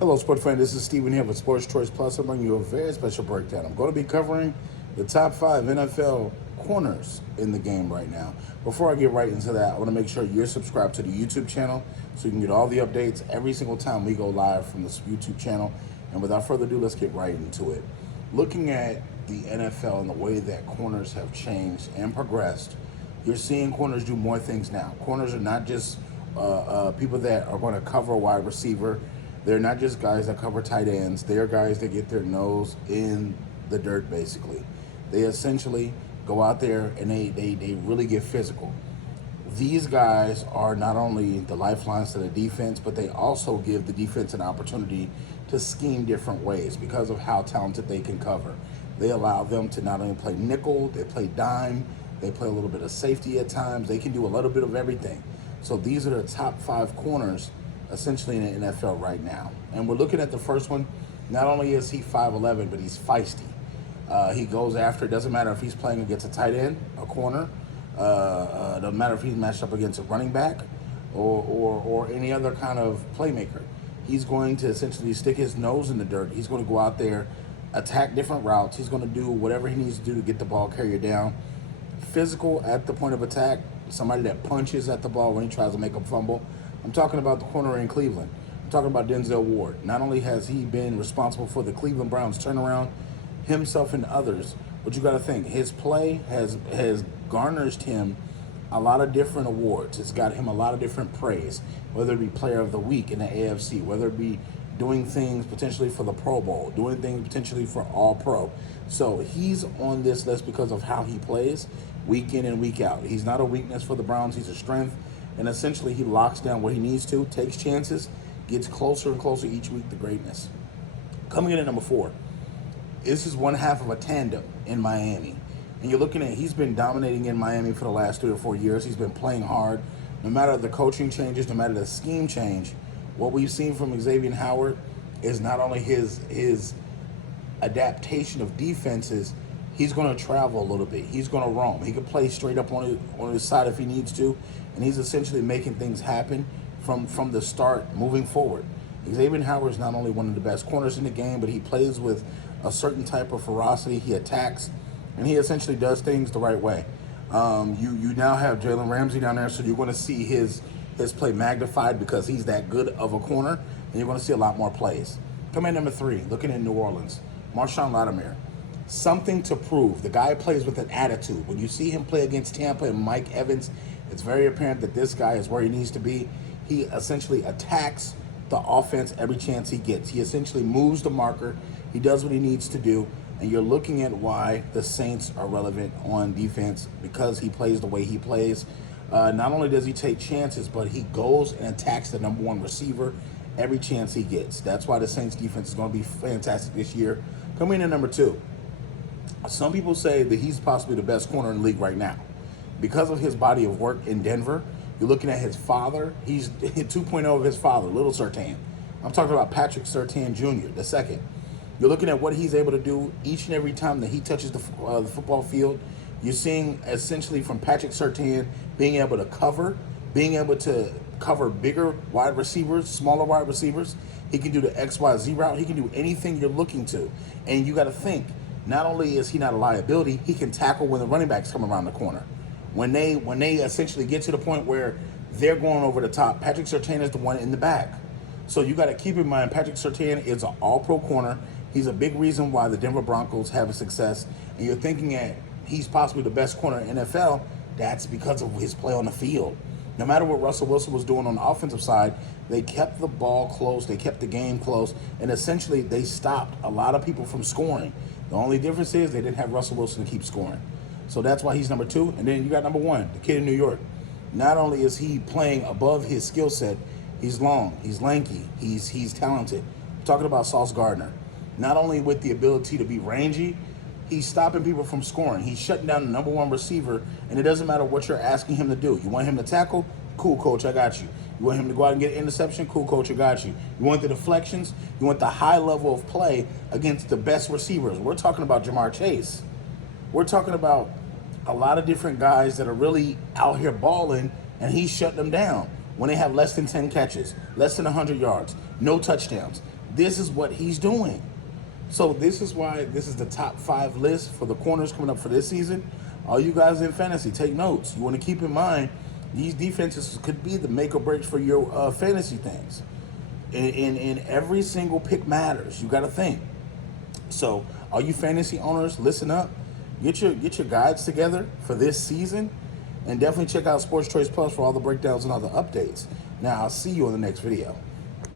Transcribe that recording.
Hello, sports fan. This is Xavien here with Sports Choice Plus. I'm bringing you a very special breakdown. I'm going to be covering the top 5 NFL corners in the game right now. Before I get right into that, I want to make sure you're subscribed to the YouTube channel so you can get all the updates every single time we go live from this YouTube channel. And without further ado, let's get right into it. Looking at the NFL and the way that corners have changed and progressed, you're seeing corners do more things now. Corners are not just people that are going to cover a wide receiver. They're not just guys that cover tight ends. They're guys that get their nose in the dirt, basically. They essentially go out there and they really get physical. These guys are not only the lifelines to the defense, but they also give the defense an opportunity to scheme different ways because of how talented they can cover. They allow them to not only play nickel, they play dime, they play a little bit of safety at times. They can do a little bit of everything. So these are the top 5 corners essentially in the NFL right now. And we're looking at the first one. Not only is he 5'11", but he's feisty. He goes after, it doesn't matter if he's playing against a tight end, a corner, doesn't matter if he's matched up against a running back or any other kind of playmaker. He's going to essentially stick his nose in the dirt. He's going to go out there, attack different routes. He's going to do whatever he needs to do to get the ball carrier down. Physical at the point of attack, somebody that punches at the ball when he tries to make a fumble. I'm talking about the corner in Cleveland. I'm talking about Denzel Ward. Not only has he been responsible for the Cleveland Browns turnaround, himself and others, but you got to think, his play has garnished him a lot of different awards. It's got him a lot of different praise, whether it be Player of the Week in the AFC, whether it be doing things potentially for the Pro Bowl, doing things potentially for All-Pro. So he's on this list because of how he plays week in and week out. He's not a weakness for the Browns. He's a strength. And essentially, he locks down what he needs to, takes chances, gets closer and closer each week to greatness. Coming in at number 4, this is one half of a tandem in Miami. And you're looking at, he's been dominating in Miami for the last 3 or 4 years. He's been playing hard. No matter the coaching changes, no matter the scheme change, what we've seen from Xavien Howard is not only his adaptation of defenses, he's going to travel a little bit. He's going to roam. He can play straight up on his side if he needs to, and he's essentially making things happen from the start moving forward. Xavien Howard is not only one of the best corners in the game, but he plays with a certain type of ferocity. He attacks, and he essentially does things the right way. You now have Jalen Ramsey down there, so you're going to see his play magnified because he's that good of a corner, and you're going to see a lot more plays. Coming in number 3, looking at New Orleans, Marshawn Lattimore. Something to prove. The guy plays with an attitude. When you see him play against Tampa and Mike Evans, it's very apparent that this guy is where he needs to be. He essentially attacks the offense every chance he gets. He essentially moves the marker. He does what he needs to do. And you're looking at why the Saints are relevant on defense because he plays the way he plays. Not only does he take chances, but he goes and attacks the number 1 receiver every chance he gets. That's why the Saints defense is going to be fantastic this year. Coming in at number 2. Some people say that he's possibly the best corner in the league right now. Because of his body of work in Denver, you're looking at his father. He's 2.0 of his father, Little Surtain. I'm talking about Patrick Surtain Jr., the second. You're looking at what he's able to do each and every time that he touches the football field. You're seeing essentially from Patrick Surtain being able to cover bigger wide receivers, smaller wide receivers. He can do the XYZ route. He can do anything you're looking to. And you got to think, not only is he not a liability, he can tackle when the running backs come around the corner. When they essentially get to the point where they're going over the top, Patrick Surtain is the one in the back. So you got to keep in mind, Patrick Surtain is an all-pro corner. He's a big reason why the Denver Broncos have a success. And you're thinking that he's possibly the best corner in the NFL. That's because of his play on the field. No matter what Russell Wilson was doing on the offensive side, they kept the ball close, they kept the game close, and essentially they stopped a lot of people from scoring. The only difference is they didn't have Russell Wilson to keep scoring. So that's why he's number 2. And then you got number 1, the kid in New York. Not only is he playing above his skill set, he's long, he's lanky, he's talented. I'm talking about Sauce Gardner. Not only with the ability to be rangy, he's stopping people from scoring. He's shutting down the number 1 receiver, and it doesn't matter what you're asking him to do. You want him to tackle? Cool, coach, I got you. You want him to go out and get an interception? Cool, coach, I got you. You want the deflections? You want the high level of play against the best receivers? We're talking about Jamar Chase. We're talking about a lot of different guys that are really out here balling, and he's shutting them down when they have less than 10 catches, less than 100 yards, no touchdowns. This is what he's doing. So this is why this is the top 5 list for the corners coming up for this season. All you guys in fantasy, take notes. You want to keep in mind these defenses could be the make or breaks for your fantasy things. And every single pick matters. You got to think. So all you fantasy owners, listen up. Get your guides together for this season, and definitely check out Sports Choice Plus for all the breakdowns and all the updates. Now I'll see you on the next video.